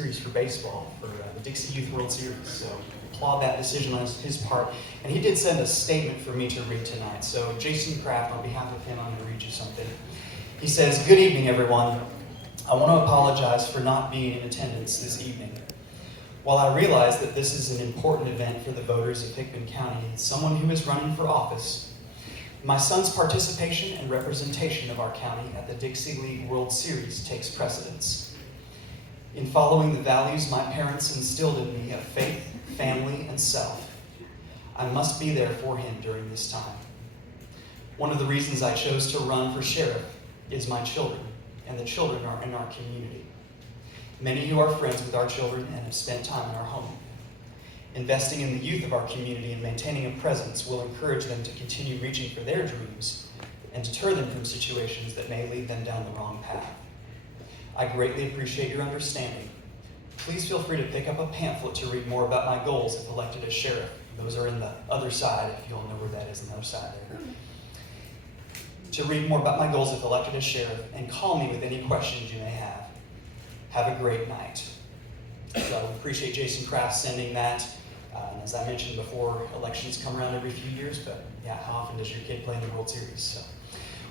Series for baseball, for the Dixie Youth World Series. So applaud that decision on his part. And he did send a statement for me to read tonight. So Jason Kraft, on behalf of him, I'm going to read you something. He says, "Good evening, everyone. I want to apologize for not being in attendance this evening. While I realize that this is an important event for the voters of Hickman County and someone who is running for office, my son's participation and representation of our county at the Dixie League World Series takes precedence. In following the values my parents instilled in me of faith, family, and self, I must be there for him during this time. One of the reasons I chose to run for sheriff is my children, and the children are in our community. Many of you are friends with our children and have spent time in our home. Investing in the youth of our community and maintaining a presence will encourage them to continue reaching for their dreams and deter them from situations that may lead them down the wrong path. I greatly appreciate your understanding. Please feel free to pick up a pamphlet to read more about my goals if elected as sheriff. Those are in the other side, if you'll know where that is on the other side there. To read more about my goals if elected as sheriff, and call me with any questions you may have. Have a great night." So I appreciate Jason Kraft sending that. As I mentioned before, elections come around every few years, but yeah, how often does your kid play in the World Series? So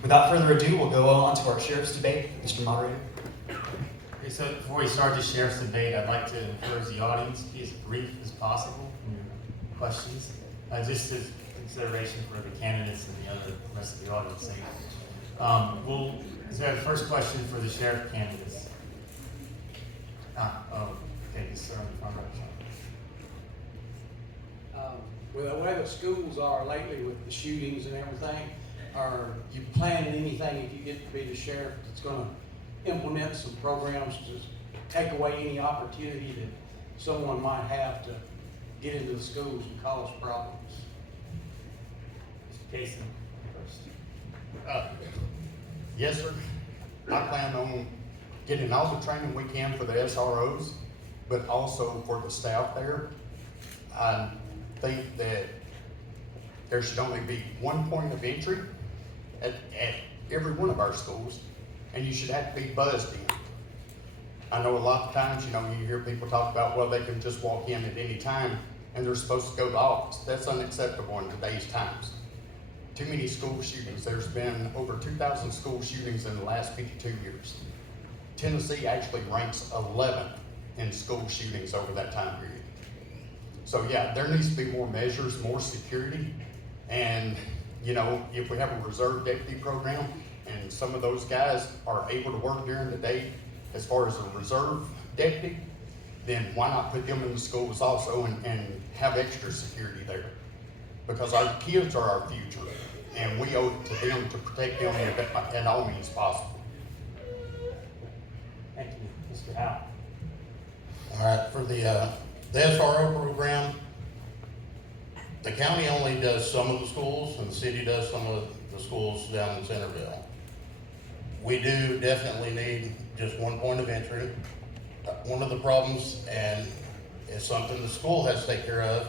without further ado, we'll go on to our sheriff's debate. Mr. Moderator. Okay, so before we start the sheriff's debate, I'd like to encourage the audience to be as brief as possible in your questions, just as consideration for the candidates and the other rest of the audience sake. So we have the first question for the sheriff candidates. Okay, this sir in the front row. With the way the schools are lately with the shootings and everything, are you planning anything if you get to be the sheriff that's going to implement some programs to take away any opportunity that someone might have to get into the schools and cause problems? Jason first. Yes, sir. I plan on getting all the training we can for the SROs, but also for the staff there. I think that there should only be one point of entry at every one of our schools, and you should have to be buzzed in. I know a lot of times, you hear people talk about, well, they can just walk in at any time and they're supposed to go to office. That's unacceptable in today's times. Too many school shootings. There's been over 2,000 school shootings in the last 52 years. Tennessee actually ranks 11th in school shootings over that time period. So yeah, there needs to be more measures, more security. And if we have a reserve deputy program and some of those guys are able to work during the day as far as a reserve deputy, then why not put them in the schools also and have extra security there? Because our kids are our future, and we owe it to them to protect them at all means possible. Thank you. Mr. Howell. All right, for the SRO program, the county only does some of the schools and the city does some of the schools down in Centerville. We do definitely need just one point of entry. One of the problems, and it's something the school has to take care of,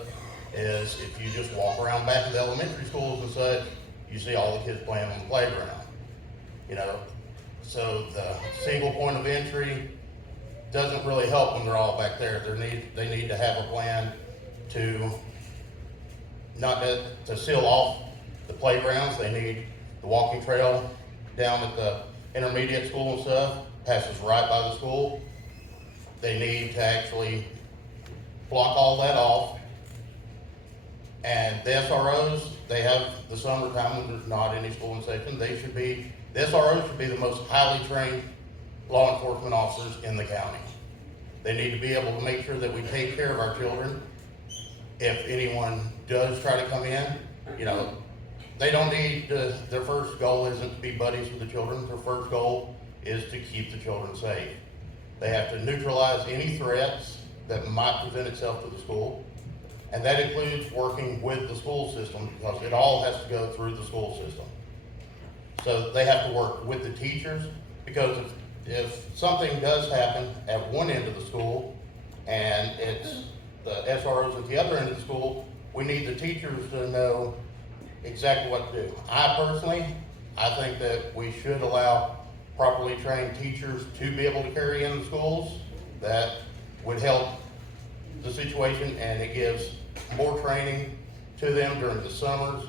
is if you just walk around back of the elementary schools and such, you see all the kids playing on the playground. So the single point of entry doesn't really help when they're all back there. They need to have a plan to not to seal off the playgrounds. They need the walking trail down at the intermediate school and stuff, passes right by the school. They need to actually block all that off. And the SROs, they have the summertime when there's not any school in session. The SROs should be the most highly trained law enforcement officers in the county. They need to be able to make sure that we take care of our children. If anyone does try to come in, they don't need their first goal isn't to be buddies with the children. Their first goal is to keep the children safe. They have to neutralize any threats that might present itself to the school. And that includes working with the school system, because it all has to go through the school system. So they have to work with the teachers, because if something does happen at one end of the school and it's the SROs at the other end of the school, we need the teachers to know exactly what to do. I think that we should allow properly trained teachers to be able to carry in the schools. That would help the situation, and it gives more training to them during the summers,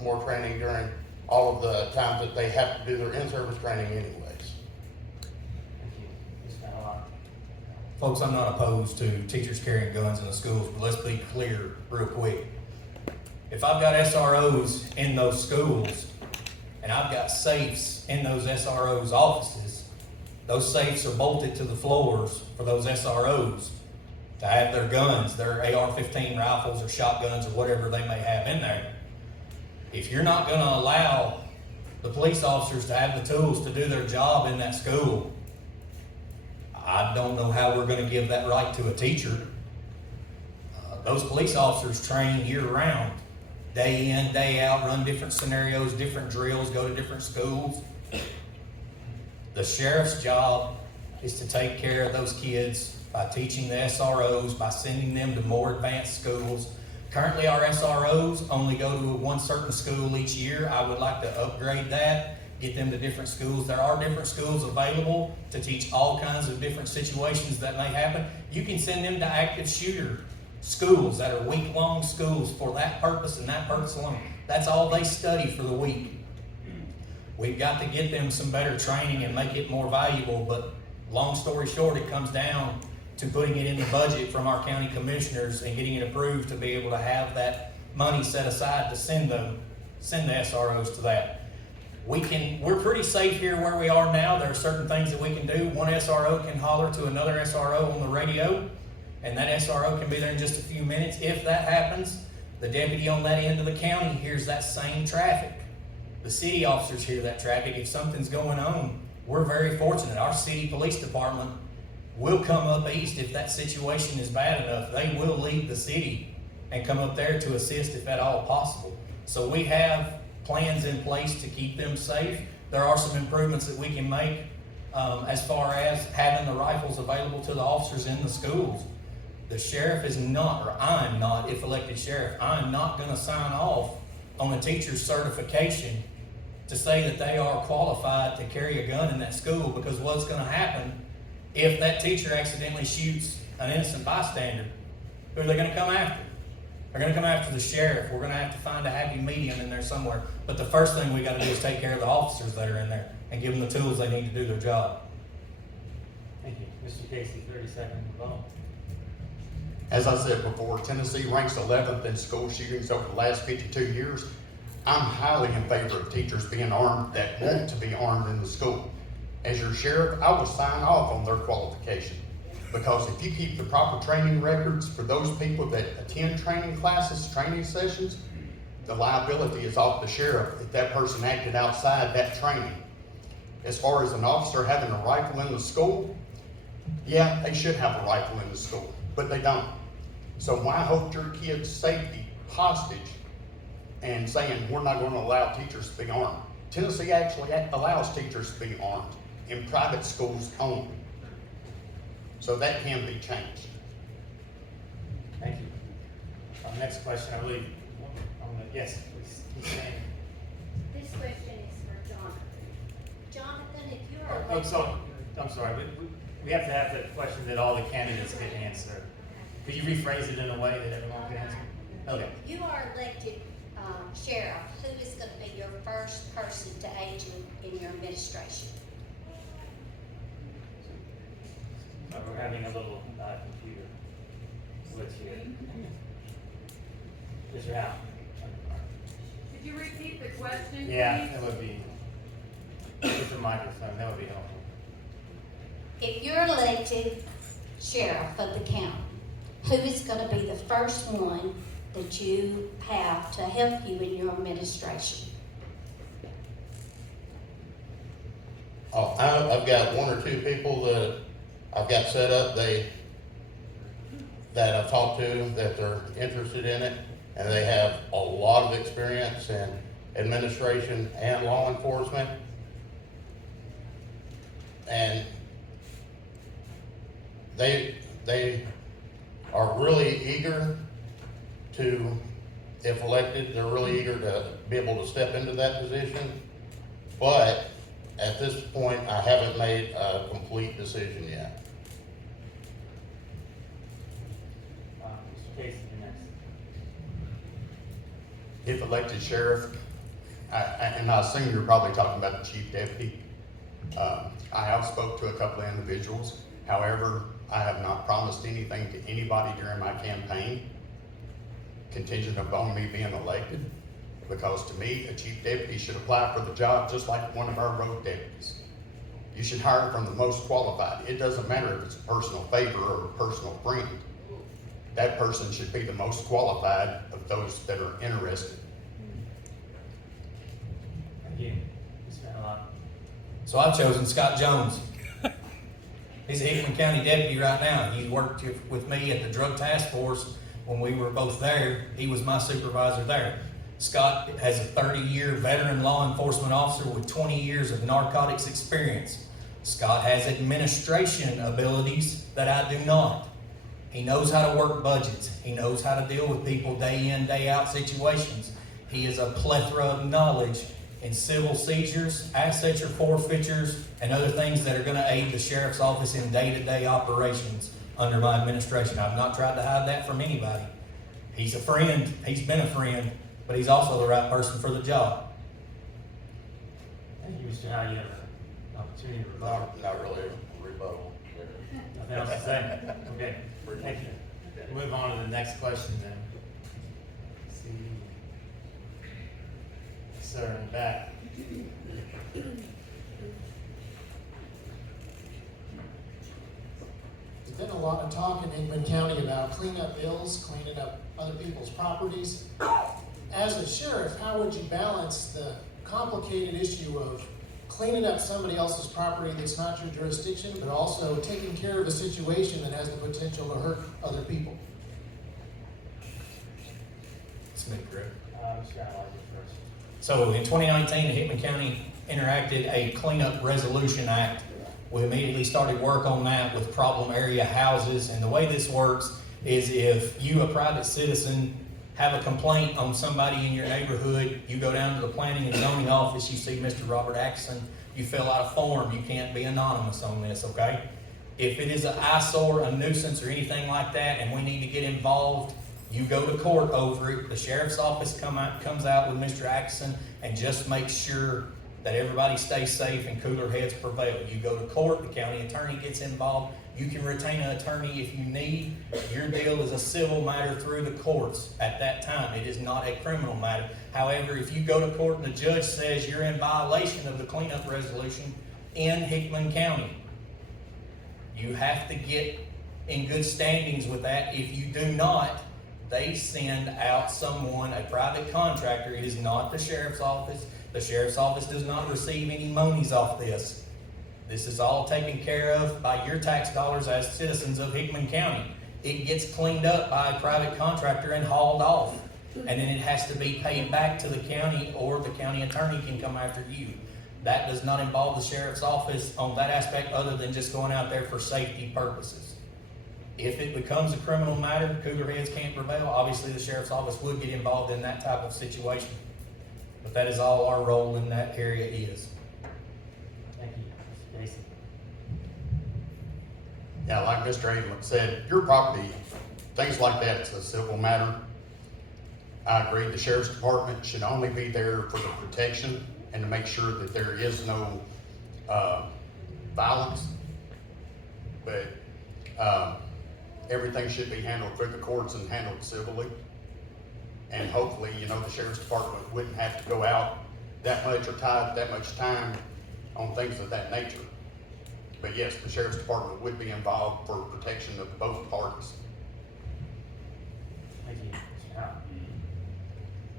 more training during all of the times that they have to do their in-service training anyways. Thank you. Mr. Aydelott. Folks, I'm not opposed to teachers carrying guns in the schools, but let's be clear real quick. If I've got SROs in those schools and I've got safes in those SROs' offices, those safes are bolted to the floors for those SROs to have their guns, their AR-15 rifles or shotguns or whatever they may have in there. If you're not going to allow the police officers to have the tools to do their job in that school, I don't know how we're going to give that right to a teacher. Those police officers train year-round, day in, day out, run different scenarios, different drills, go to different schools. The sheriff's job is to take care of those kids by teaching the SROs, by sending them to more advanced schools. Currently, our SROs only go to one certain school each year. I would like to upgrade that, get them to different schools. There are different schools available to teach all kinds of different situations that may happen. You can send them to active shooter schools that are week-long schools for that purpose and that purpose alone. That's all they study for the week. We've got to get them some better training and make it more valuable, but long story short, it comes down to putting it in the budget from our county commissioners and getting it approved to be able to have that money set aside to send the SROs to that. We're pretty safe here where we are now. There are certain things that we can do. One SRO can holler to another SRO on the radio, and that SRO can be there in just a few minutes. If that happens, the deputy on that end of the county hears that same traffic. The city officers hear that traffic. If something's going on, we're very fortunate. Our city police department will come up east if that situation is bad enough. They will leave the city and come up there to assist if at all possible. So we have plans in place to keep them safe. There are some improvements that we can make as far as having the rifles available to the officers in the schools. The sheriff is not, or I'm not, if elected sheriff, I'm not going to sign off on a teacher's certification to say that they are qualified to carry a gun in that school, because what's going to happen if that teacher accidentally shoots an innocent bystander? Who are they going to come after? They're going to come after the sheriff. We're going to have to find a happy medium in there somewhere. But the first thing we got to do is take care of the officers that are in there and give them the tools they need to do their job. Thank you. Mr. Cayce, 30-second vote. As I said before, Tennessee ranks 11th in school shootings over the last 52 years. I'm highly in favor of teachers being armed that want to be armed in the school. As your sheriff, I will sign off on their qualification, because if you keep the proper training records for those people that attend training classes, training sessions, the liability is off the sheriff if that person acted outside that training. As far as an officer having a rifle in the school, yeah, they should have a rifle in the school, but they don't. So why hold your kids' safety hostage and saying we're not going to allow teachers to be armed? Tennessee actually allows teachers to be armed in private schools only. So that can be changed. Thank you. Next question, I believe. Yes, please. This question is for Jonathan. Jonathan, if you're elected. I'm sorry, but we have to have the question that all the candidates can answer. Could you rephrase it in a way that everyone can answer? Okay. You are elected sheriff. Who is going to be your first person to aid you in your administration? We're having a little computer glitch here. Mr. Howell. Could you repeat the question, please? Yeah, that would be, with the microphone, that would be helpful. If you're elected sheriff of the county, who is going to be the first one that you have to help you in your administration? Oh, I've got one or two people that I've got set up, that I've talked to, that they're interested in it, and they have a lot of experience in administration and law enforcement. And they are really eager to, if elected, they're really eager to be able to step into that position. But at this point, I haven't made a complete decision yet. Cayce, you're next. If elected sheriff, and I assume you're probably talking about the chief deputy. I have spoke to a couple of individuals. However, I have not promised anything to anybody during my campaign contingent upon me being elected. Because to me, a chief deputy should apply for the job just like one of our road deputies. You should hire from the most qualified. It doesn't matter if it's a personal favor or a personal friend. That person should be the most qualified of those that are interested. Thank you. Mr. Aydelott. So I've chosen Scott Jones. He's a Hickman County deputy right now. He worked with me at the drug task force when we were both there. He was my supervisor there. Scott has a 30-year veteran law enforcement officer with 20 years of narcotics experience. Scott has administration abilities that I do not. He knows how to work budgets. He knows how to deal with people day in, day out situations. He has a plethora of knowledge in civil seizures, asset forfeitures, and other things that are going to aid the sheriff's office in day-to-day operations under my administration. I've not tried to hide that from anybody. He's a friend. He's been a friend. But he's also the right person for the job. Thank you, Mr. Howell. You have an opportunity to rebuttal. Not really a rebuttal. Nothing else to say? Okay, thank you. We'll move on to the next question then. Let's see. Sir, in the back. There's been a lot of talk in Hickman County about cleaning up bills, cleaning up other people's properties. As a sheriff, how would you balance the complicated issue of cleaning up somebody else's property that's not your jurisdiction, but also taking care of a situation that has the potential to hurt other people? It's me, Greg. Mr. Aydelott, you first. So in 2019, the Hickman County enacted a cleanup resolution act. We immediately started work on that with problem area houses. And the way this works is if you, a private citizen, have a complaint on somebody in your neighborhood, you go down to the planning and zoning office, you see Mr. Robert Axon, you fill out a form. You can't be anonymous on this, okay? If it is an eyesore, a nuisance, or anything like that, and we need to get involved, you go to court over it. The sheriff's office comes out with Mr. Axon and just makes sure that everybody stays safe and cooler heads prevail. You go to court, the county attorney gets involved. You can retain an attorney if you need. Your deal is a civil matter through the courts at that time. It is not a criminal matter. However, if you go to court and the judge says you're in violation of the cleanup resolution in Hickman County, you have to get in good standings with that. If you do not, they send out someone, a private contractor. It is not the sheriff's office. The sheriff's office does not receive any monies off this. This is all taken care of by your tax dollars as citizens of Hickman County. It gets cleaned up by a private contractor and hauled off. And then it has to be paid back to the county, or the county attorney can come after you. That does not involve the sheriff's office on that aspect, other than just going out there for safety purposes. If it becomes a criminal matter, cooler heads can't prevail. Obviously, the sheriff's office would get involved in that type of situation. But that is all our role in that area is. Thank you, Mr. Cayce. Yeah, like Mr. Aydelott said, your property, things like that, it's a civil matter. I agree, the sheriff's department should only be there for the protection and to make sure that there is no violence. But everything should be handled through the courts and handled civilly. And hopefully, the sheriff's department wouldn't have to go out that much or tie that much time on things of that nature. But yes, the sheriff's department would be involved for protection of both parties. Thank you, Mr. Howell.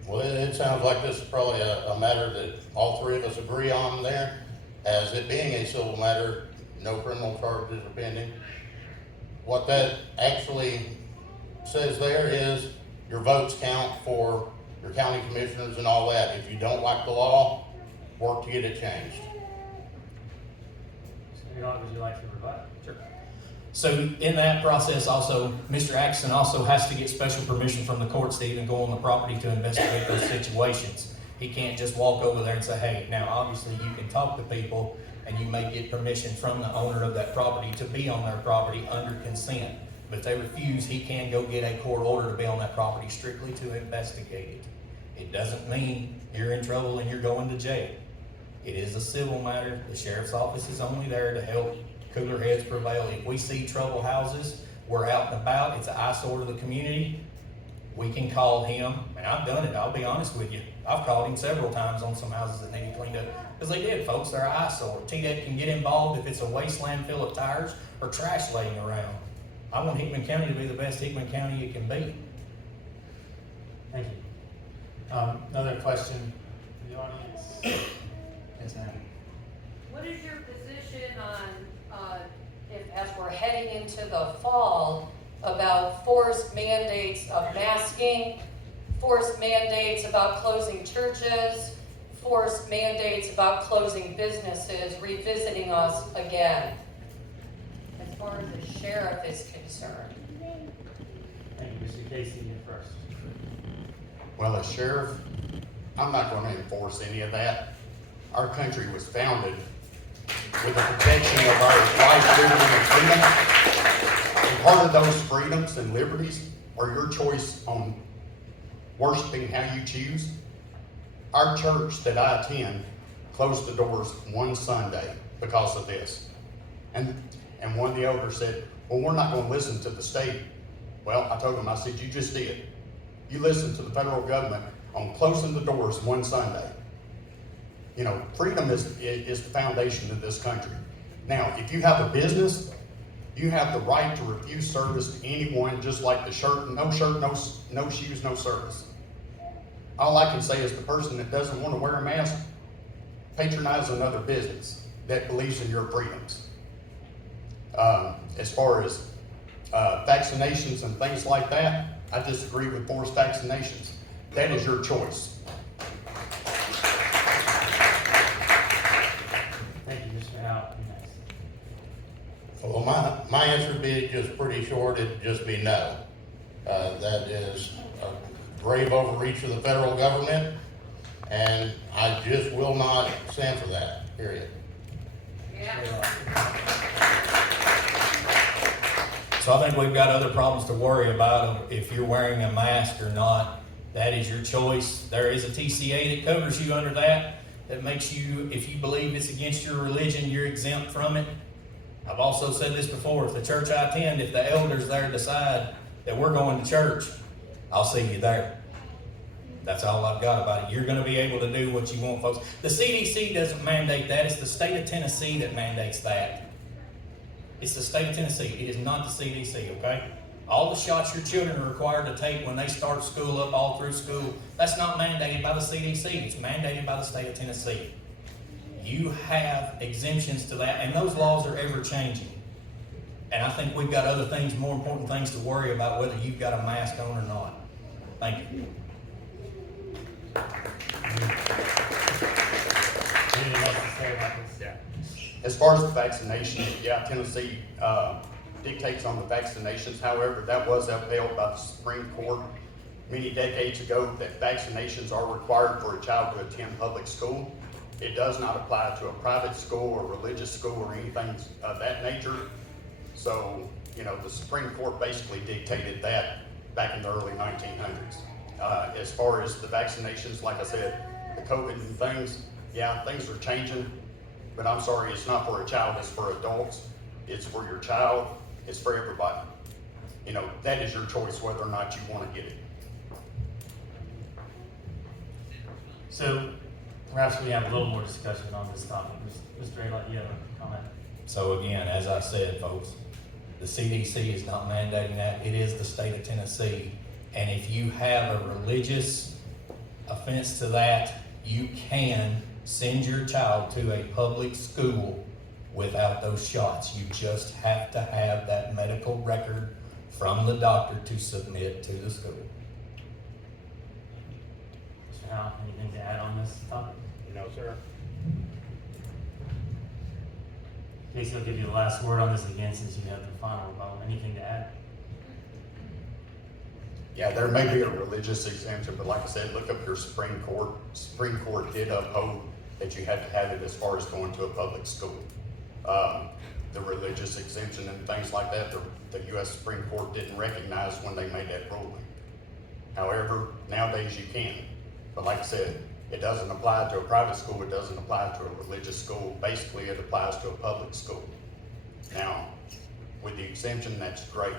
Well, it sounds like this is probably a matter that all three of us agree on there. As it being a civil matter, no criminal charges are pending. What that actually says there is your votes count for your county commissioners and all that. If you don't like the law, work to get it changed. Mr. Aydelott, would you like to rebut? Sure. So in that process also, Mr. Axon also has to get special permission from the courts to even go on the property to investigate those situations. He can't just walk over there and say, hey, now obviously you can talk to people and you may get permission from the owner of that property to be on their property under consent. But if they refuse, he can go get a court order to be on that property strictly to investigate it. It doesn't mean you're in trouble and you're going to jail. It is a civil matter. The sheriff's office is only there to help cooler heads prevail. If we see trouble houses, we're out and about, it's an eyesore to the community, we can call him, and I've done it, I'll be honest with you. I've called him several times on some houses that need cleaned up, because they did, folks, they're an eyesore. TDEC can get involved if it's a wasteland full of tires or trash laying around. I want Hickman County to be the best Hickman County it can be. Thank you. Another question from the audience? Yes, ma'am. What is your position on, If, as we're heading into the fall, about forced mandates of masking, forced mandates about closing churches, forced mandates about closing businesses, revisiting us again, as far as the sheriff is concerned? Thank you, Mr. Cayce, you first. Well, as sheriff, I'm not gonna enforce any of that. Our country was founded with the protection of our life, liberty, and freedom. And part of those freedoms and liberties are your choice on worshiping how you choose. Our church that I attend closed the doors one Sunday because of this. And one of the elders said, well, we're not gonna listen to the state. Well, I told him, I said, you just did. You listened to the federal government on closing the doors one Sunday. You know, freedom is the foundation of this country. Now, if you have a business, you have the right to refuse service to anyone, just like the shirt, no shoes, no service. All I can say is the person that doesn't want to wear a mask, patronize another business that believes in your freedoms. As far as vaccinations and things like that, I disagree with forced vaccinations. That is your choice. Thank you, Mr. Howell. You next. Well, my answer would be just pretty short, it'd just be no. That is a grave overreach of the federal government, and I just will not stand for that, period. So I think we've got other problems to worry about if you're wearing a mask or not. That is your choice. There is a TCA that covers you under that makes you, if you believe it's against your religion, you're exempt from it. I've also said this before, if the church I attend, if the elders there decide that we're going to church, I'll see you there. That's all I've got about it. You're going to be able to do what you want, folks. The CDC doesn't mandate that. It's the state of Tennessee that mandates that. It's the state of Tennessee. It is not the CDC, okay? All the shots your children are required to take when they start school up all through school, that's not mandated by the CDC. It's mandated by the state of Tennessee. You have exemptions to that, and those laws are ever changing. And I think we've got other things, more important things to worry about, whether you've got a mask on or not. Thank you. Anything else to say about this? Yeah. As far as the vaccination, yeah, Tennessee dictates on the vaccinations. However, that was upheld by the Supreme Court many decades ago, that vaccinations are required for a child to attend public school. It does not apply to a private school or religious school or anything of that nature. So, you know, the Supreme Court basically dictated that back in the early 1900s. As far as the vaccinations, like I said, the COVID and things, yeah, things are changing. But I'm sorry, it's not for a child, it's for adults. It's for your child, it's for everybody. You know, that is your choice whether or not you want to get it. So perhaps we have a little more discussion on this topic. Mr. Aydelott, you have a comment? So again, as I said, folks, the CDC is not mandating that. It is the state of Tennessee. And if you have a religious offense to that, you can send your child to a public school without those shots. You just have to have that medical record from the doctor to submit to the school. Mr. Howell, anything to add on this topic? No, sir. Cayce, I'll give you the last word on this again since you have the final vote. Anything to add? Yeah, there may be a religious exemption, but like I said, look up your Supreme Court. Supreme Court did uphold that you had to have it as far as going to a public school. The religious exemption and things like that, the US Supreme Court didn't recognize when they made that ruling. However, nowadays you can. But like I said, it doesn't apply to a private school, it doesn't apply to a religious school. Basically, it applies to a public school. Now, with the exemption, that's great.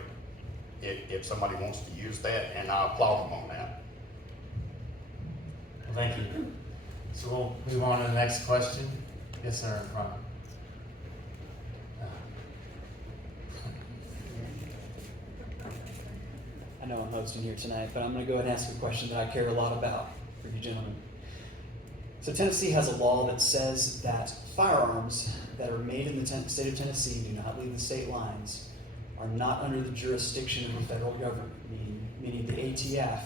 If somebody wants to use that, and I applaud them on that. Well, thank you. So we'll move on to the next question. Yes, sir, in front. I know I'm hosting here tonight, but I'm going to go ahead and ask a question that I care a lot about for you gentlemen. So Tennessee has a law that says that firearms that are made in the state of Tennessee do not leave the state lines, are not under the jurisdiction of the federal government, meaning the ATF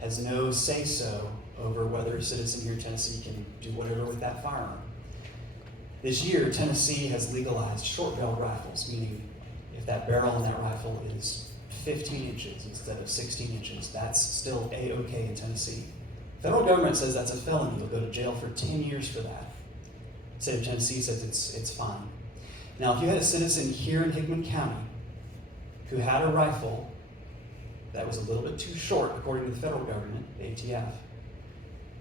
has no say-so over whether a citizen here in Tennessee can do whatever with that firearm. This year, Tennessee has legalized short-barreled rifles, meaning if that barrel in that rifle is 15 inches instead of 16 inches, that's still A-OK in Tennessee. Federal government says that's a felony. You'll go to jail for 10 years for that. The state of Tennessee says it's fine. Now, if you had a citizen here in Hickman County who had a rifle that was a little bit too short, according to the federal government, the ATF,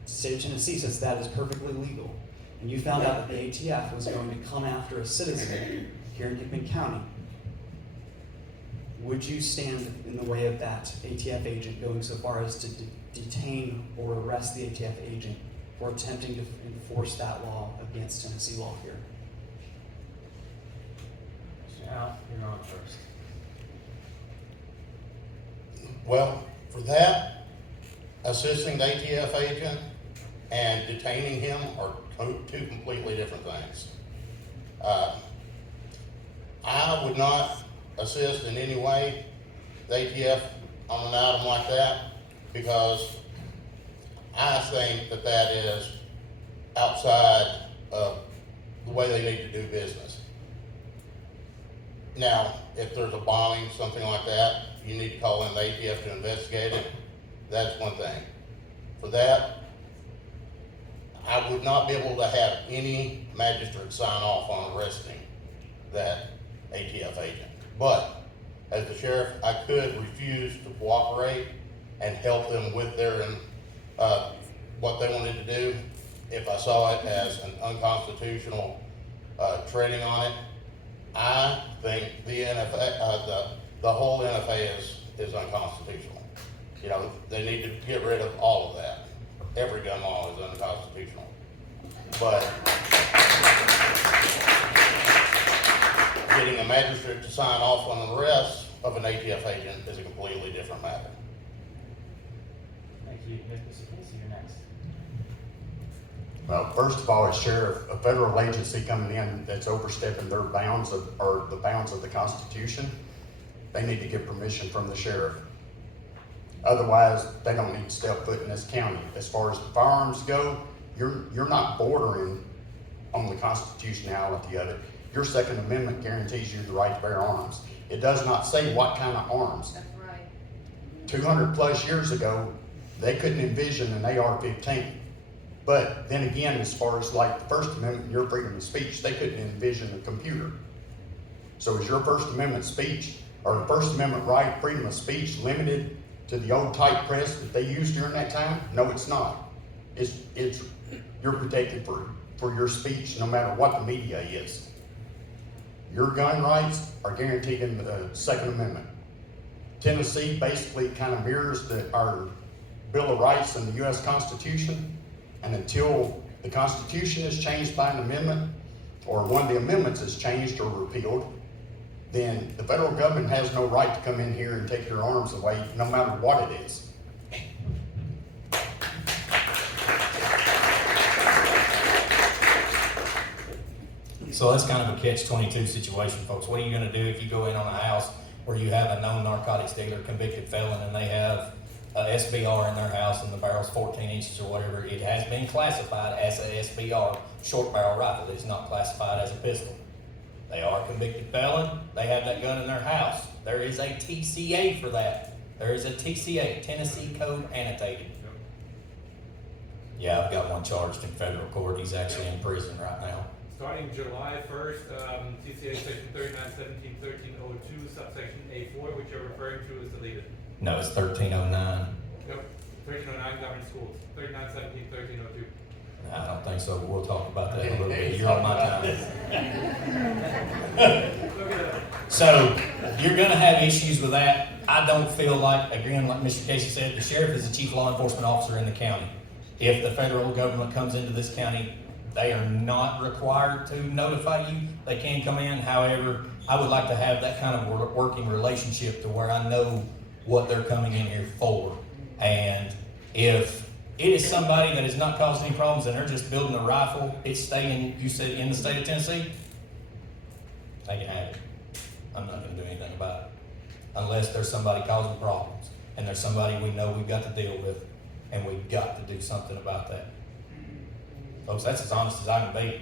the state of Tennessee says that is perfectly legal. And you found out that the ATF was going to come after a citizen here in Hickman County, would you stand in the way of that ATF agent going so far as to detain or arrest the ATF agent for attempting to enforce that law against Tennessee law here? Al, you're on first. Well, for that, assisting the ATF agent and detaining him are two completely different things. I would not assist in any way the ATF on an item like that, because I think that that is outside of the way they need to do business. Now, if there's a bombing, something like that, you need to call in the ATF to investigate it. That's one thing. For that, I would not be able to have any magistrate sign off on arresting that ATF agent. But as the sheriff, I could refuse to cooperate and help them with their what they wanted to do if I saw it as an unconstitutional treading on it. I think the NFA, the whole NFA is unconstitutional. You know, they need to get rid of all of that. Every gun law is unconstitutional. But getting a magistrate to sign off on the arrest of an ATF agent is a completely different matter. Thank you. Mr. Casey, you're next. Well, first of all, as sheriff, a federal agency coming in that's overstepping their bounds or the bounds of the Constitution, they need to get permission from the sheriff. Otherwise, they don't need to step foot in this county. As far as the firearms go, you're not bordering on the constitutionality of it. Your Second Amendment guarantees you the right to bear arms. It does not say what kind of arms. That's right. 200 plus years ago, they couldn't envision an AR-15. But then again, as far as like the First Amendment, your freedom of speech, they couldn't envision a computer. So is your First Amendment speech, or the First Amendment right, freedom of speech, limited to the old type press that they used during that time? No, it's not. You're protected for your speech no matter what the media is. Your gun rights are guaranteed in the Second Amendment. Tennessee basically kind of mirrors our Bill of Rights in the U.S. Constitution, and until the Constitution is changed by an amendment, or one of the amendments is changed or repealed, then the federal government has no right to come in here and take your arms away, no matter what it is. So that's kind of a catch-22 situation, folks. What are you gonna do if you go in on a house where you have a known narcotics dealer, convicted felon, and they have a SBR in their house and the barrel's 14 inches or whatever? It has been classified as a SBR, short barrel rifle. It's not classified as a pistol. They are a convicted felon. They have that gun in their house. There is a TCA for that. There is a TCA, Tennessee Code Annotated. Yeah, I've got one charged in federal court. He's actually in prison right now. Starting July 1st, TCA section 3917-1302, subsection A4, which you're referring to, is deleted. No, it's 1309. Nope, 1309 government schools, 3917-1302. I don't think so, but we'll talk about that a little bit. You're on my time. Look at that. So, you're gonna have issues with that. I don't feel like, again, like Mr. Casey said, the sheriff is the chief law enforcement officer in the county. If the federal government comes into this county, they are not required to notify you. They can come in. However, I would like to have that kind of working relationship to where I know what they're coming in here for. And if it is somebody that is not causing any problems and they're just building a rifle, it's staying, you said, in the state of Tennessee, they can have it. I'm not gonna do anything about it. Unless there's somebody causing problems and there's somebody we know we've got to deal with, and we've got to do something about that. Folks, that's as honest as I can be.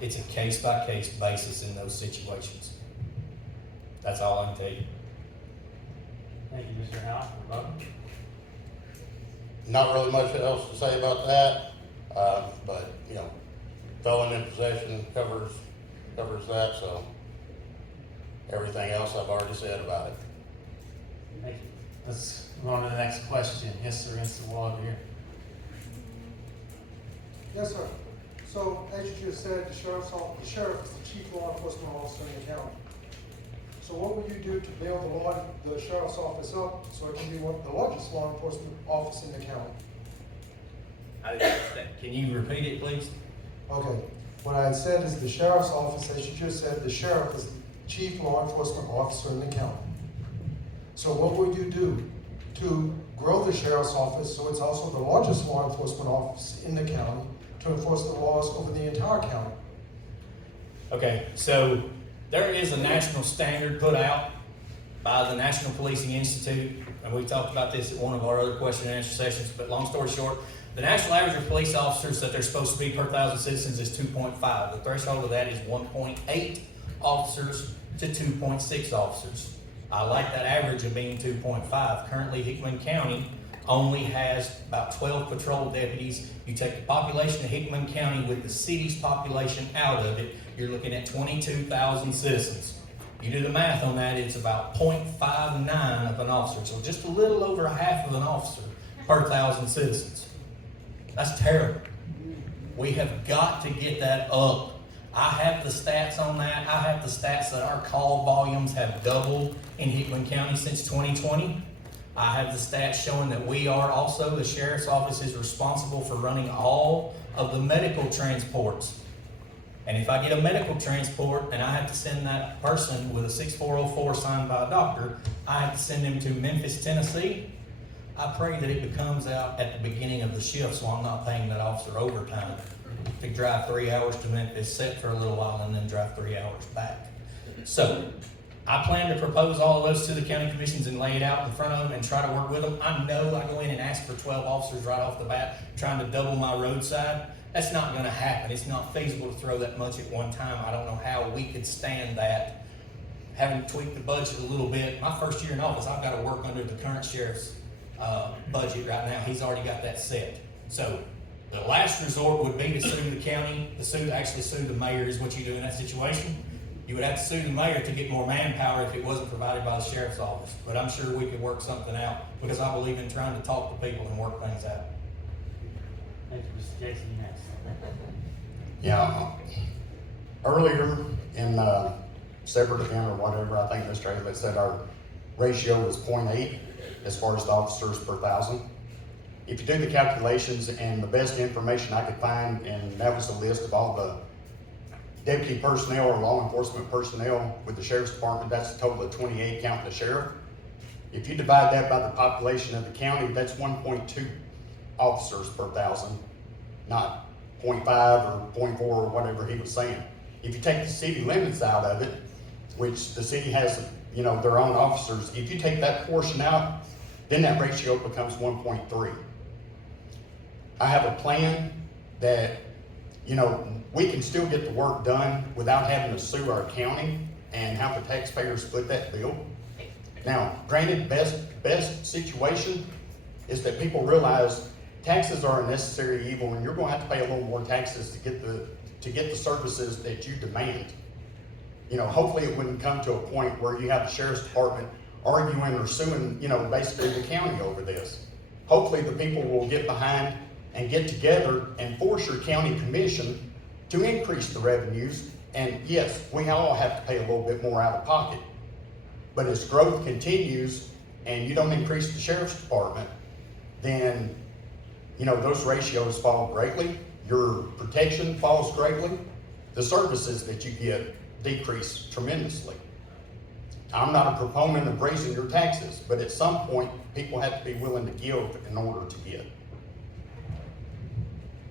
It's a case-by-case basis in those situations. That's all I can tell you. Thank you, Mr. Howell. Rob? Not really much else to say about that, but, you know, felon in possession covers that, so everything else I've already said about it. Thank you. Let's move on to the next question. Yes, sir, against the wall over here. Yes, sir. So, as you just said, the sheriff is the chief law enforcement officer in the county. So what would you do to build the sheriff's office up so it can be the largest law enforcement office in the county? Can you repeat it, please? Okay. What I had said is the sheriff's office, as you just said, the sheriff is the chief law enforcement officer in the county. So what would you do to grow the sheriff's office so it's also the largest law enforcement office in the county to enforce the laws over the entire county? Okay, so there is a national standard put out by the National Policing Institute, and we talked about this at one of our other question and answer sessions, but long story short, the national average of police officers that they're supposed to be per 1,000 citizens is 2.5. The threshold of that is 1.8 officers to 2.6 officers. I like that average of being 2.5. Currently, Hickman County only has about 12 patrol deputies. You take the population of Hickman County with the city's population out of it, you're looking at 22,000 citizens. You do the math on that, it's about 0.59 of an officer, so just a little over a half of an officer per 1,000 citizens. That's terrible. We have got to get that up. I have the stats on that. I have the stats that our call volumes have doubled in Hickman County since 2020. I have the stats showing that we are also, the sheriff's office is responsible for running all of the medical transports. And if I get a medical transport and I have to send that person with a 6404 signed by a doctor, I have to send them to Memphis, Tennessee. I pray that it becomes out at the beginning of the shift so I'm not paying that officer overtime to drive 3 hours to Memphis, sit for a little while, and then drive 3 hours back. So I plan to propose all of those to the county commissions and lay it out in front of them and try to work with them. I know I go in and ask for 12 officers right off the bat, trying to double my roadside. That's not going to happen. It's not feasible to throw that much at one time. I don't know how we could stand that. Having tweaked the budget a little bit, my first year in office, I've got to work under the current sheriff's budget right now. He's already got that set. So the last resort would be to sue the county. Actually sue the mayor is what you do in that situation. You would have to sue the mayor to get more manpower if it wasn't provided by the sheriff's office. But I'm sure we could work something out because I believe in trying to talk to people and work things out. Thank you, Mr. Jason. Next. Yeah, earlier in separate event or whatever, I think Mr. Aydelott said our ratio is 0.8 as far as the officers per 1,000. If you do the calculations, and the best information I could find, and that was the list of all the deputy personnel or law enforcement personnel with the sheriff's department, that's a total of 28 counting the sheriff. If you divide that by the population of the county, that's 1.2 officers per 1,000, not 0.5 or 0.4 or whatever he was saying. If you take the city limits out of it, which the city has, their own officers, if you take that portion out, then that ratio becomes 1.3. I have a plan that, we can still get the work done without having to sue our county and have the taxpayers split that bill. Now, granted, best situation is that people realize taxes are a necessary evil, and you're going to have to pay a little more taxes to to get the services that you demand. You know, hopefully it wouldn't come to a point where you have the sheriff's department arguing or suing, you know, basically the county over this. Hopefully the people will get behind and get together and force your county commission to increase the revenues. And yes, we all have to pay a little bit more out of pocket. But as growth continues and you don't increase the sheriff's department, then, you know, those ratios fall greatly. Your protection falls greatly. The services that you get decrease tremendously. I'm not a proponent of raising your taxes, but at some point, people have to be willing to give in order to get.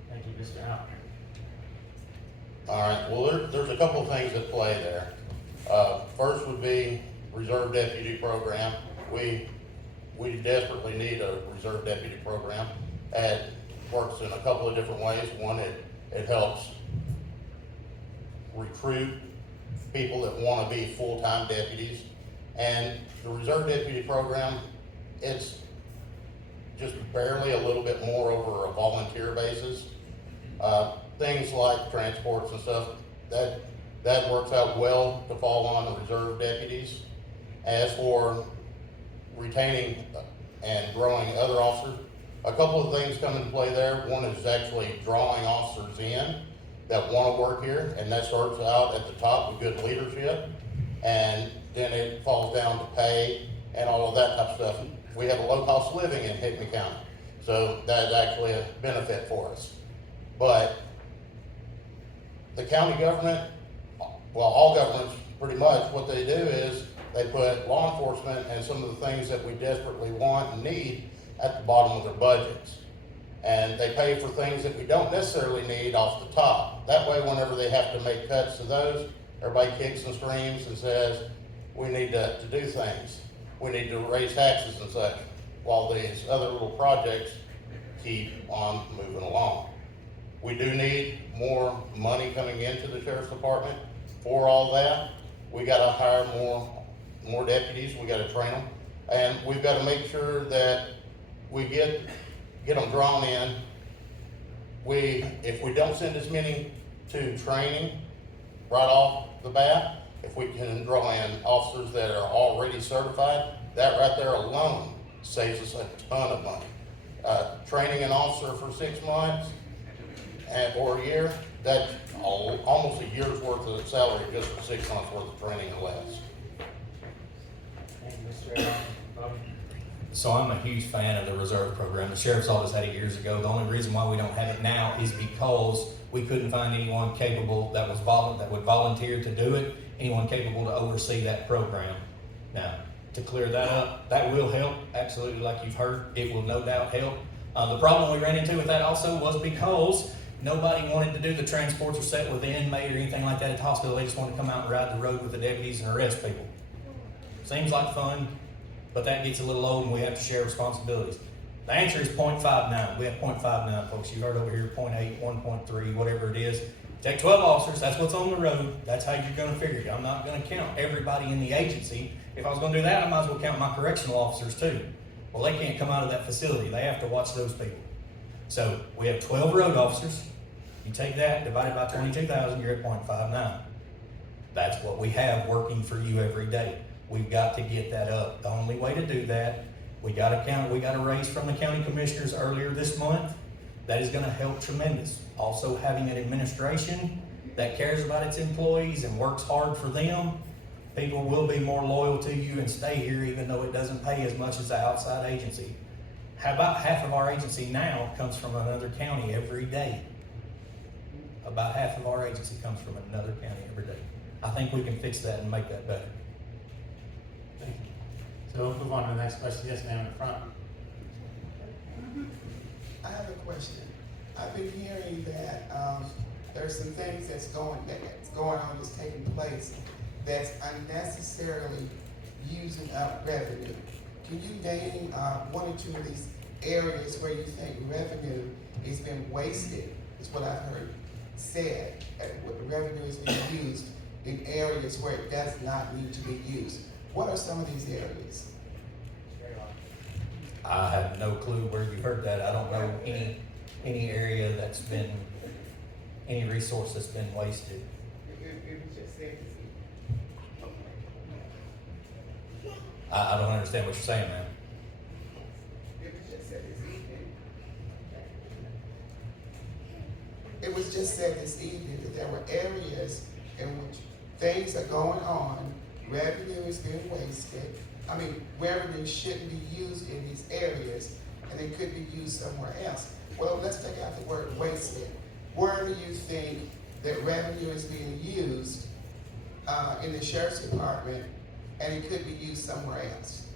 Thank you, Mr. Howell. All right, well, there's a couple of things at play there. First would be reserve deputy program. We desperately need a reserve deputy program. It works in a couple of different ways. One, it helps recruit people that want to be full-time deputies. And the reserve deputy program, it's just barely a little bit more over a volunteer basis. Things like transports and stuff, that works out well to fall on the reserve deputies. As for retaining and growing other officers, a couple of things come into play there. One is actually drawing officers in that want to work here, and that starts out at the top with good leadership, and then it falls down to pay and all of that type of stuff. We have a low cost of living in Hickman County, so that's actually a benefit for us. But the county government, well, all governments pretty much, what they do is they put law enforcement and some of the things that we desperately want and need at the bottom of their budgets. And they pay for things that we don't necessarily need off the top. That way, whenever they have to make cuts to those, everybody kicks and screams and says, we need to do things. We need to raise taxes and such, while these other little projects keep on moving along. We do need more money coming into the sheriff's department for all that. We gotta hire more deputies, we gotta train them, and we've gotta make sure that we get them drawn in. If we don't send as many to training right off the bat, if we can draw in officers that are already certified, that right there alone saves us a ton of money. Training an officer for 6 months or a year, that's almost a year's worth of salary just for 6 months worth of training and less. Thank you, Mr. Howell. Bobby? So I'm a huge fan of the reserve program. The sheriff's office had it years ago. The only reason why we don't have it now is because we couldn't find anyone capable that would volunteer to do it, anyone capable to oversee that program. Now, to clear that up, that will help, absolutely, like you've heard. It will no doubt help. The problem we ran into with that also was because nobody wanted to do the transports or set with the inmate or anything like that at the hospital. They just wanted to come out and ride the road with the deputies and arrest people. Seems like fun, but that gets a little old and we have to share responsibilities. The answer is 0.59. We have 0.59, folks. You heard over here 0.8, 1.3, whatever it is. Take 12 officers, that's what's on the road. That's how you're gonna figure it. I'm not gonna count everybody in the agency. If I was gonna do that, I might as well count my correctional officers too. Well, they can't come out of that facility. They have to watch those people. So we have 12 road officers. You take that, divided by 22,000, you're at 0.59. That's what we have working for you every day. We've got to get that up. The only way to do that, we got a raise from the county commissioners earlier this month. That is gonna help tremendous. Also, having an administration that cares about its employees and works hard for them, people will be more loyal to you and stay here even though it doesn't pay as much as the outside agency. About half of our agency now comes from another county every day. About half of our agency comes from another county every day. I think we can fix that and make that better. Thank you. So we'll move on to the next question. Yes, ma'am, in the front. I have a question. I've been hearing that there's some things that's going on, that's taking place, that's unnecessarily using up revenue. Can you name one or two of these areas where you think revenue is being wasted? Is what I've heard said. Revenue is being used in areas where it does not need to be used. What are some of these areas? I have no clue where you heard that. I don't know any area that's been any resource that's been wasted. It was just said this evening. I don't understand what you're saying, ma'am. It was just said this evening. It was just said this evening that there were areas in which things are going on, revenue is being wasted. I mean, revenue shouldn't be used in these areas, and it could be used somewhere else. Well, let's take out the word wasted. Where do you think that revenue is being used in the sheriff's department, and it could be used somewhere else?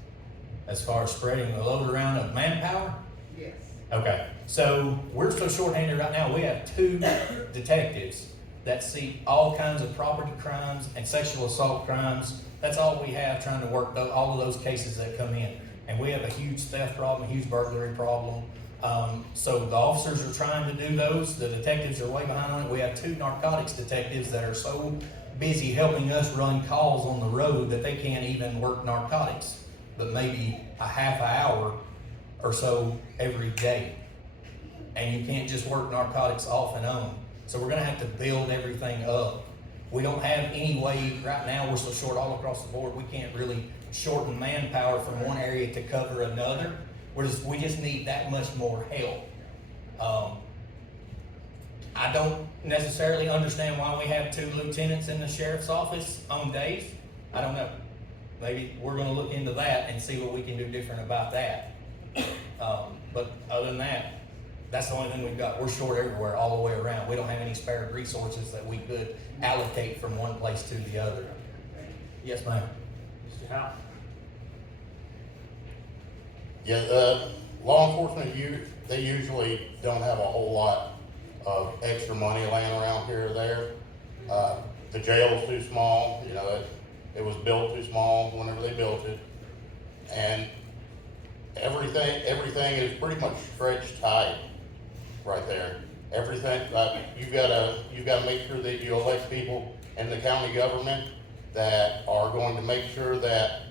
As far as spreading the load around of manpower? Yes. Okay, so we're so shorthanded right now, we have 2 detectives that see all kinds of property crimes and sexual assault crimes. That's all we have, trying to work all of those cases that come in. And we have a huge theft problem, a huge burglary problem. So the officers are trying to do those, the detectives are way behind on it. We have 2 narcotics detectives that are so busy helping us run calls on the road that they can't even work narcotics, but maybe a half an hour or so every day. And you can't just work narcotics off and on. So we're gonna have to build everything up. We don't have any way, right now, we're so short all across the board, we can't really shorten manpower from one area to cover another. We just need that much more help. I don't necessarily understand why we have 2 lieutenants in the sheriff's office on days. I don't know. Maybe we're gonna look into that and see what we can do different about that. But other than that, that's the only thing we've got. We're short everywhere, all the way around. We don't have any spare resources that we could allocate from one place to the other. Yes, ma'am. Mr. Howell? Yeah, law enforcement, they usually don't have a whole lot of extra money laying around here or there. The jail's too small, you know, it was built too small whenever they built it. And everything is pretty much stretched tight right there. Everything, you've gotta make sure that you elect people in the county government that are going to make sure that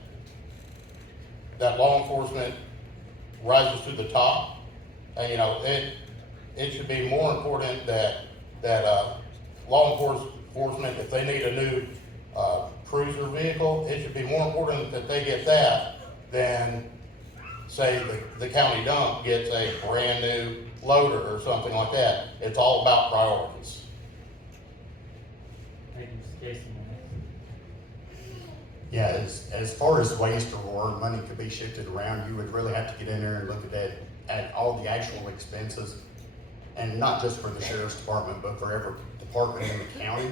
law enforcement rises to the top. And you know, it should be more important that law enforcement, if they need a new cruiser vehicle, it should be more important that they get that than say the county dump gets a brand new loader or something like that. It's all about priorities. Thank you, Mr. Cayce. Yeah, as far as waste or where money could be shifted around, you would really have to get in there and look at all the actual expenses, and not just for the sheriff's department, but for every department in the county.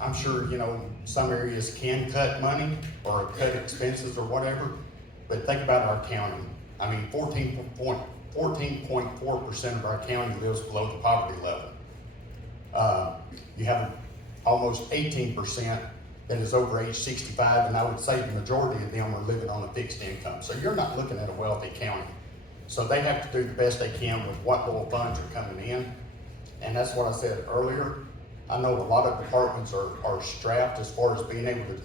I'm sure, you know, some areas can cut money or cut expenses or whatever, but think about our county. I mean, 14.4% of our county lives below the poverty level. You have almost 18% that is over age 65, and I would say the majority of them are living on a fixed income. So you're not looking at a wealthy county. So they have to do the best they can with what little funds are coming in. And that's what I said earlier. I know a lot of departments are strapped as far as being able to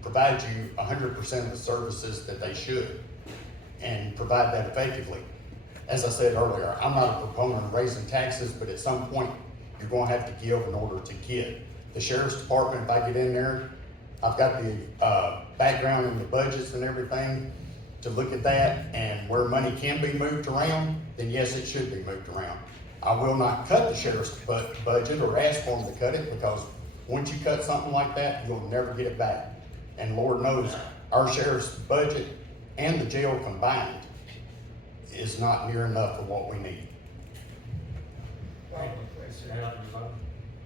provide you 100% of the services that they should and provide that effectively. As I said earlier, I'm not a proponent of raising taxes, but at some point you're going to have to give in order to get. The sheriff's department, if I get in there, I've got the background in the budgets and everything to look at that, and where money can be moved around, then yes, it should be moved around. I will not cut the sheriff's budget or ask for them to cut it, because once you cut something like that, you'll never get it back. And Lord knows, our sheriff's budget and the jail combined is not near enough for what we need. Mr. Howell, your vote?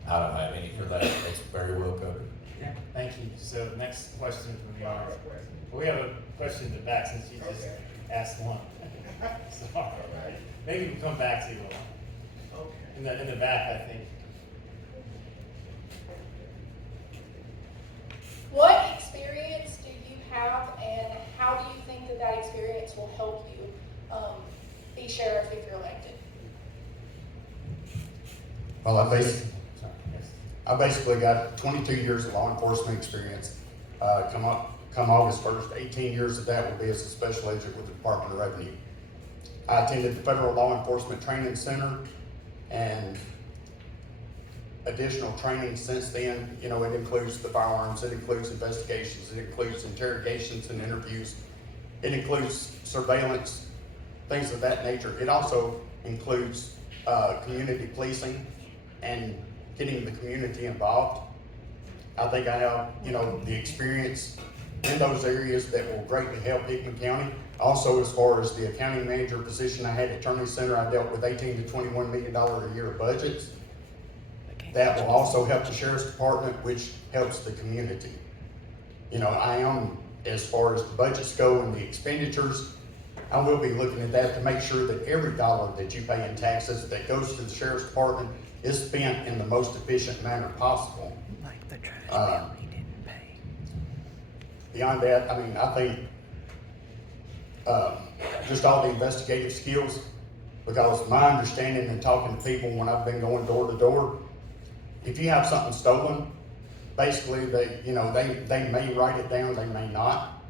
I don't have any for that. It's very well covered. Yeah, thank you. So next question from the audience. Well, we have a question in the back since you just asked one. Sorry. Maybe we'll come back to you. In the back, I think. What experience do you have, and how do you think that experience will help you be sheriff if you're elected? Well, I basically got 22 years of law enforcement experience. Come August 1st, 18 years of that will be as a special agent with the Department of Revenue. I attended the Federal Law Enforcement Training Center, and additional training since then. You know, it includes the firearms, it includes investigations, it includes interrogations and interviews, it includes surveillance, things of that nature. It also includes community policing and getting the community involved. I think I have, you know, the experience in those areas that will greatly help Hickman County. Also, as far as the accounting manager position I had at Attorney Center, I dealt with $18 to $21 million a year budgets. That will also help the Sheriff's Department, which helps the community. You know, I am, as far as the budgets go and the expenditures, I will be looking at that to make sure that every dollar that you pay in taxes that goes to the Sheriff's Department is spent in the most efficient manner possible. Like the trash bill he didn't pay. Beyond that, I mean, I think just all the investigative skills, because my understanding and talking to people when I've been going door to door, if you have something stolen, basically they may write it down, they may not.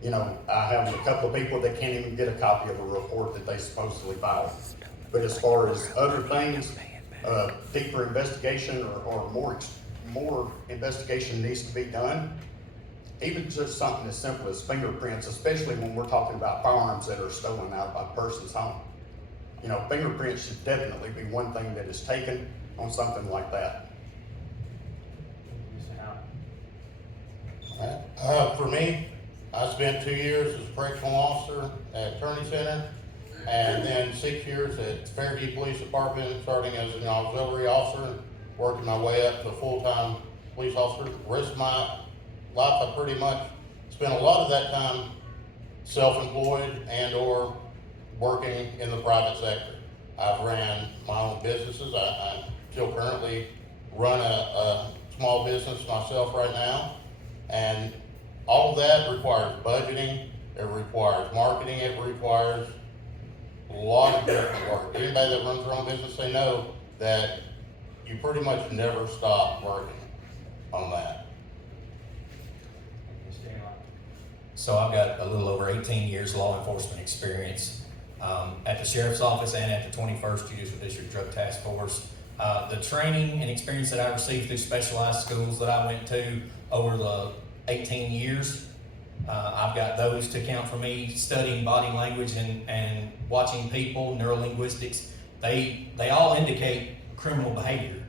You know, I have a couple of people that can't even get a copy of a report that they supposedly filed. But as far as other things, deeper investigation or more investigation needs to be done. Even just something as simple as fingerprints, especially when we're talking about firearms that are stolen out of a person's home. You know, fingerprints should definitely be one thing that is taken on something like that. For me, I spent 2 years as a correctional officer at Attorney Center, and then 6 years at Fairview Police Department, starting as an auxiliary officer, working my way up to a full-time police officer. The rest of my life, I pretty much spent a lot of that time self-employed and or working in the private sector. I've ran my own businesses. I still currently run a small business myself right now. And all of that requires budgeting, it requires marketing, it requires a lot of different work. Anybody that runs their own business, they know that you pretty much never stop working on that. So I've got a little over 18 years law enforcement experience at the Sheriff's Office and at the 21st Judicial District Drug Task Force. The training and experience that I received through specialized schools that I went to over the 18 years, I've got those to count for me. Studying body language and watching people, neurolinguistics, they all indicate criminal behavior.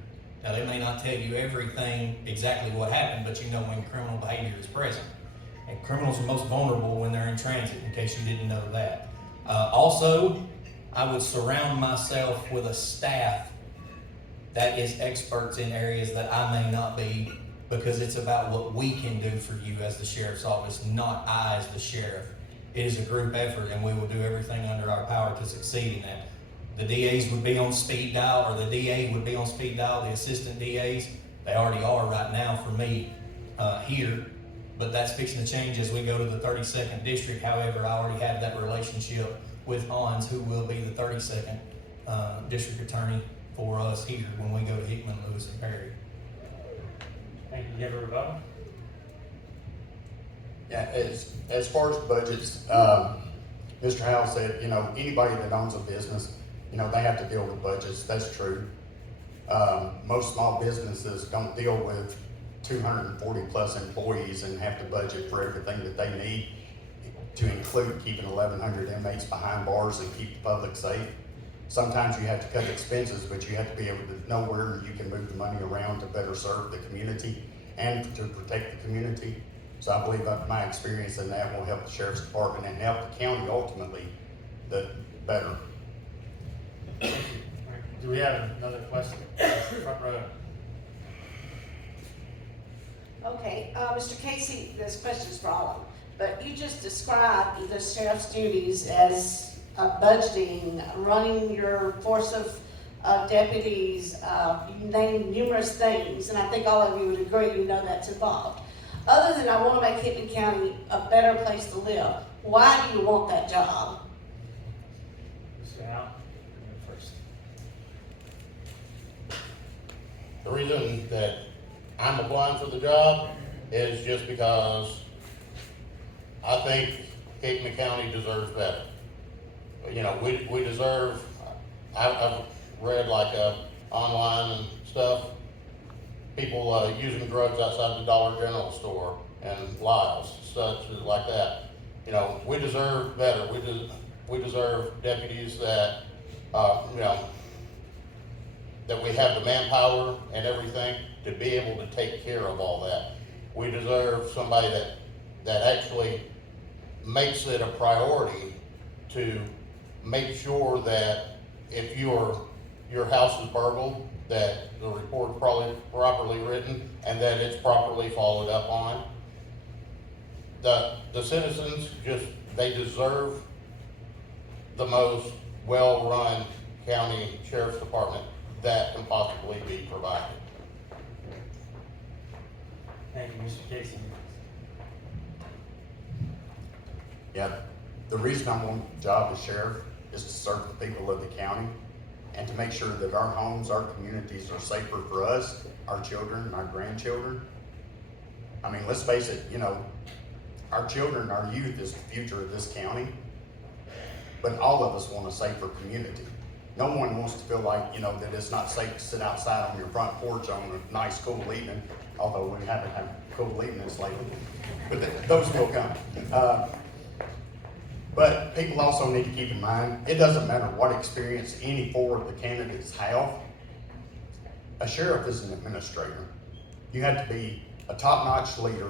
Now they may not tell you everything exactly what happened, but you know when criminal behavior is present. And criminals are most vulnerable when they're in transit, in case you didn't know that. Also, I would surround myself with a staff that is experts in areas that I may not be, because it's about what we can do for you as the Sheriff's Office, not I as the Sheriff. It is a group effort, and we will do everything under our power to succeed in that. The DAs would be on speed dial, or the DA would be on speed dial, the assistant DAs. They already are right now for me here, but that's fixing to change as we go to the 32nd District. However, I already have that relationship with Hans, who will be the 32nd District Attorney for us here when we go to Hickman, Lewis, and Perry. Thank you. You have a rebuttal? Yeah, as far as budgets, Mr. Howell said, you know, anybody that owns a business, you know, they have to deal with budgets. That's true. Most small businesses don't deal with 240 plus employees and have to budget for everything that they need, to include keeping 1,100 inmates behind bars and keep the public safe. Sometimes you have to cut expenses, but you have to be able to know where you can move the money around to better serve the community and to protect the community. So I believe my experience in that will help the Sheriff's Department and help the county ultimately better. Do we have another question? Front row. Okay, Mr. Cayce, this question is for all of them, but you just described the sheriff's duties as budgeting, running your force of deputies, you named numerous things, and I think all of you would agree you know that's involved. Other than I want to make Hickman County a better place to live, why do you want that job? Mr. Howell, first. The reason that I'm applying for the job is just because I think Hickman County deserves better. You know, we deserve, I've read like online and stuff, people, using drugs outside the Dollar General store and Lyle's, such as like that. You know, we deserve better. We deserve deputies that, you know, that we have the manpower and everything to be able to take care of all that. We deserve somebody that actually makes it a priority to make sure that if your house is burgled, that the report's probably properly written and that it's properly followed up on. The citizens they deserve the most well-run county sheriff's department that can possibly be provided. Thank you, Mr. Cayce. Yeah, the reason I'm on the job as sheriff is to serve the people of the county and to make sure that our homes, our communities are safer for us, our children, and our grandchildren. I mean, let's face it, you know, our children, our youth is the future of this county, but all of us want a safer community. No one wants to feel like, you know, that it's not safe to sit outside on your front porch on a nice cool evening, although we haven't had cool evenings lately, but those will come. But people also need to keep in mind, it doesn't matter what experience any four of the candidates have. A sheriff is an administrator. You have to be a top-notch leader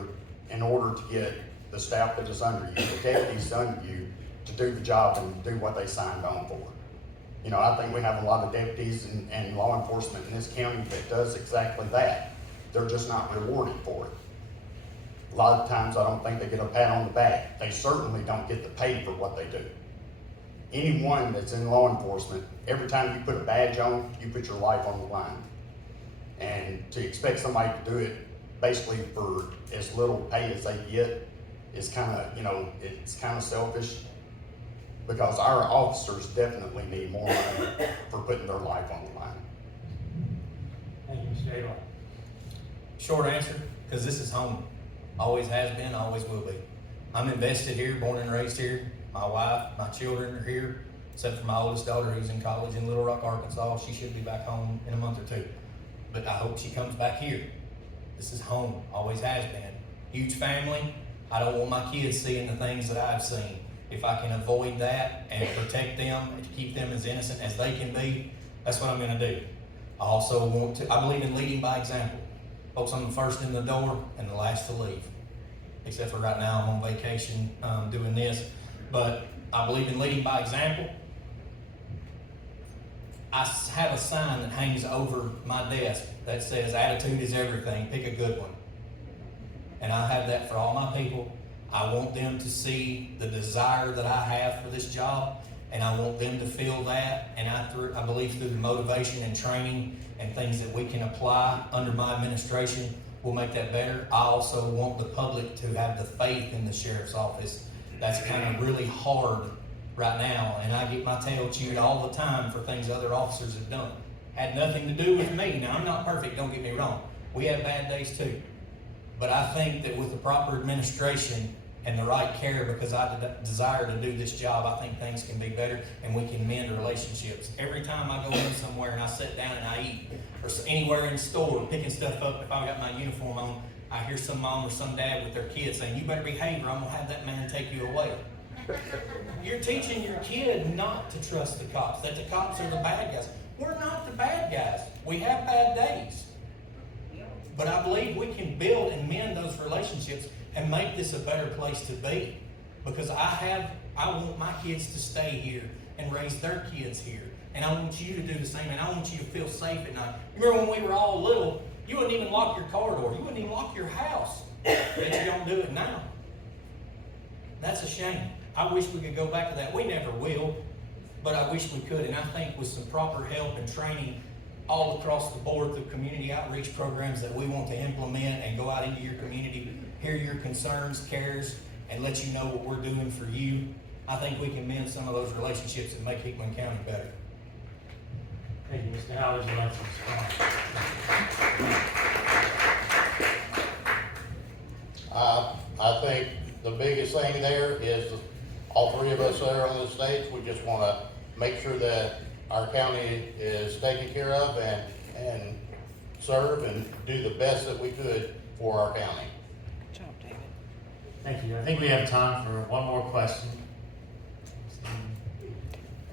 in order to get the staff that is under you, the deputies under you, to do the job and do what they signed on for. You know, I think we have a lot of deputies and law enforcement in this county that does exactly that. They're just not rewarded for it. A lot of times I don't think they get a pat on the back. They certainly don't get the pay for what they do. Anyone that's in law enforcement, every time you put a badge on, you put your life on the line. And to expect somebody to do it basically for as little pay as they get is kind of, you know, it's kind of selfish, because our officers definitely need more money for putting their life on the line. Thank you, Mr. Aydelott. Short answer, because this is home. Always has been, always will be. I'm invested here, born and raised here. My wife, my children are here, except for my oldest daughter who's in college in Little Rock, Arkansas. She should be back home in a month or two. But I hope she comes back here. This is home, always has been. Huge family. I don't want my kids seeing the things that I've seen. If I can avoid that and protect them and keep them as innocent as they can be, that's what I'm gonna do. I also I believe in leading by example. Folks, I'm the first in the door and the last to leave. Except for right now, I'm on vacation doing this. But I believe in leading by example. I have a sign that hangs over my desk that says, "Attitude is everything, pick a good one." And I have that for all my people. I want them to see the desire that I have for this job, and I want them to feel that. And I believe through the motivation and training and things that we can apply under my administration will make that better. I also want the public to have the faith in the sheriff's office. That's kind of really hard right now, and I get my tail chewed all the time for things other officers have done. Had nothing to do with me. Now, I'm not perfect, don't get me wrong. We have bad days too. But I think that with the proper administration and the right care, because I desire to do this job, I think things can be better and we can mend relationships. Every time I go in somewhere and I sit down and I eat, or anywhere in the store picking stuff up, if I've got my uniform on, I hear some mom or some dad with their kids saying, "You better behave or I'm gonna have that man take you away." You're teaching your kid not to trust the cops, that the cops are the bad guys. We're not the bad guys. We have bad days. But I believe we can build and mend those relationships and make this a better place to be. Because I want my kids to stay here and raise their kids here. And I want you to do the same, and I want you to feel safe at night. Remember when we were all little, you wouldn't even lock your car door. You wouldn't even lock your house. But you don't do it now. That's a shame. I wish we could go back to that. We never will, but I wish we could. And I think with some proper help and training all across the board through community outreach programs that we want to implement and go out into your community, hear your concerns, cares, and let you know what we're doing for you, I think we can mend some of those relationships and make Hickman County better. Thank you, Mr. Howell. Would you like to respond? I think the biggest thing there is all three of us that are on the stage, we just want to make sure that our county is taken care of and serve and do the best that we could for our county. Good job, David. Thank you. I think we have time for one more question.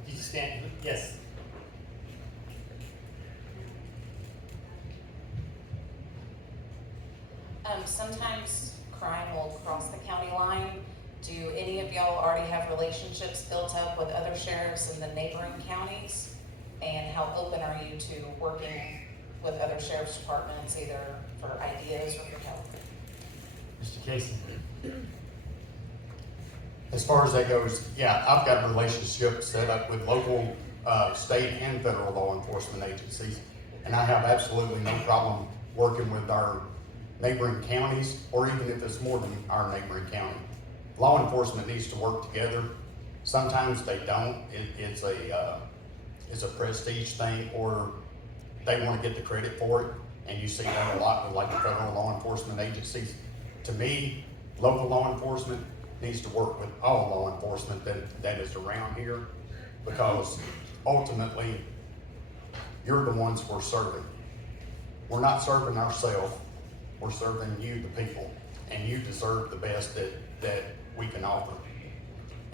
If you stand, yes. Sometimes crime will cross the county line. Do any of y'all already have relationships built up with other sheriffs in the neighboring counties? And how open are you to working with other sheriff's departments, either for ideas or for help? Mr. Cayce. As far as that goes, yeah, I've got relationships set up with local, state and federal law enforcement agencies. And I have absolutely no problem working with our neighboring counties, or even if it's more than our neighboring county. Law enforcement needs to work together. Sometimes they don't. It's a prestige thing, or they want to get the credit for it. And you see that a lot with like the federal law enforcement agencies. To me, local law enforcement needs to work with all law enforcement that is around here, because ultimately, you're the ones we're serving. We're not serving ourselves, we're serving you, the people, and you deserve the best that we can offer.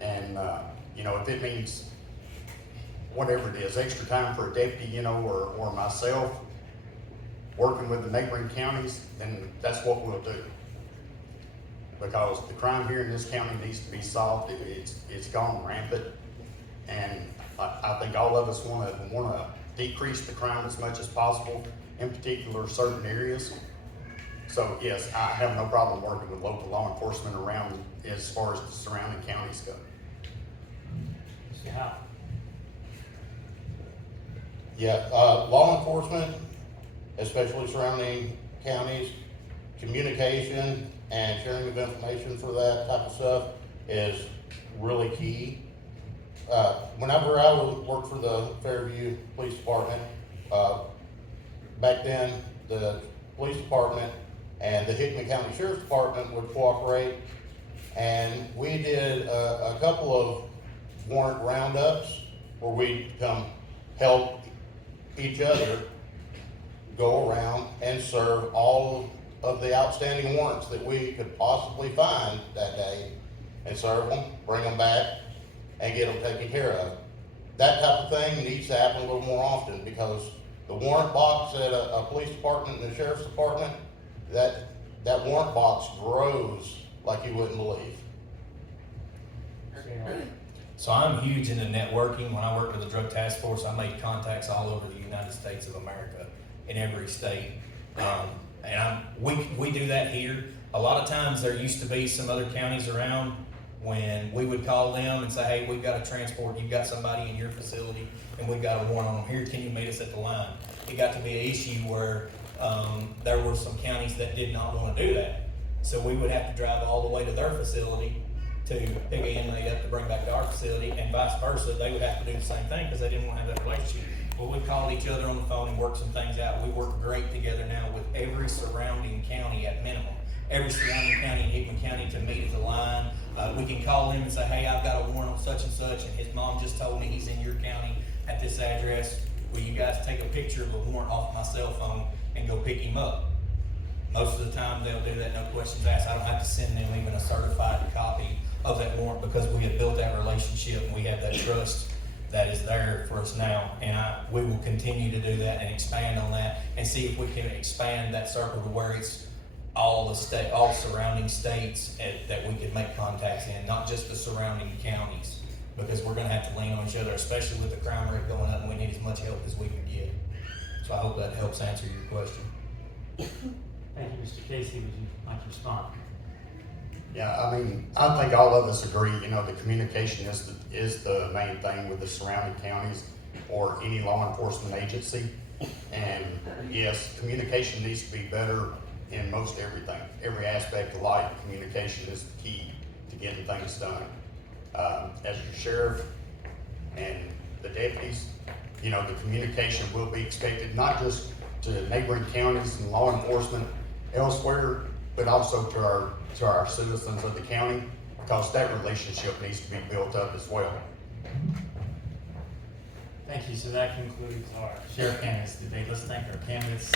And, you know, if it means whatever it is, extra time for a deputy, you know, or myself, working with the neighboring counties, then that's what we'll do. Because the crime here in this county needs to be solved. It's gone rampant. And I think all of us wanna decrease the crime as much as possible, in particular certain areas. So yes, I have no problem working with local law enforcement around as far as the surrounding counties go. Mr. Howell. Yeah, law enforcement, especially surrounding counties, communication and sharing of information for that type of stuff is really key. Whenever I would work for the Fairview Police Department, back then the police department and the Hickman County Sheriff's Department would cooperate, and we did a couple of warrant roundups where we'd come help each other go around and serve all of the outstanding warrants that we could possibly find that day, and serve them, bring them back, and get them taken care of. That type of thing needs to happen a little more often, because the warrant box at a police department and the sheriff's department, that warrant box grows like you wouldn't believe. So I'm huge into networking. When I worked with the drug task force, I made contacts all over the United States of America, in every state. We do that here. A lot of times there used to be some other counties around when we would call them and say, hey, we've got a transport, you've got somebody in your facility, and we've got a warrant on them here, can you meet us at the line? It got to be an issue where there were some counties that did not want to do that. So we would have to drive all the way to their facility to pick an inmate up to bring back to our facility, and vice versa. They would have to do the same thing because they didn't want to have that relationship. But we called each other on the phone and worked some things out. We work great together now with every surrounding county at minimum. Every surrounding county in Hickman County to meet at the line. We can call him and say, hey, I've got a warrant on such and such, and his mom just told me he's in your county at this address. Will you guys take a picture of the warrant off my cell phone and go pick him up? Most of the time they'll do that, no questions asked. I don't have to send them even a certified copy of that warrant, because we have built that relationship and we have that trust that is there for us now. And we will continue to do that and expand on that and see if we can expand that circle to where it's all surrounding states that we can make contacts in, not just the surrounding counties, because we're gonna have to lean on each other, especially with the crime rate going up, and we need as much help as we can get. So I hope that helps answer your question. Thank you, Mr. Cayce. Would you like to respond? Yeah, I mean, I think all of us agree, you know, the communication is the main thing with the surrounding counties or any law enforcement agency. And yes, communication needs to be better in most everything. Every aspect of life, communication is the key to getting things done. As your sheriff and the deputies, you know, the communication will be expected, not just to neighboring counties and law enforcement elsewhere, but also to our citizens of the county, because that relationship needs to be built up as well. Thank you. So that concludes our Sheriff Candidates debate. Let's thank our candidates.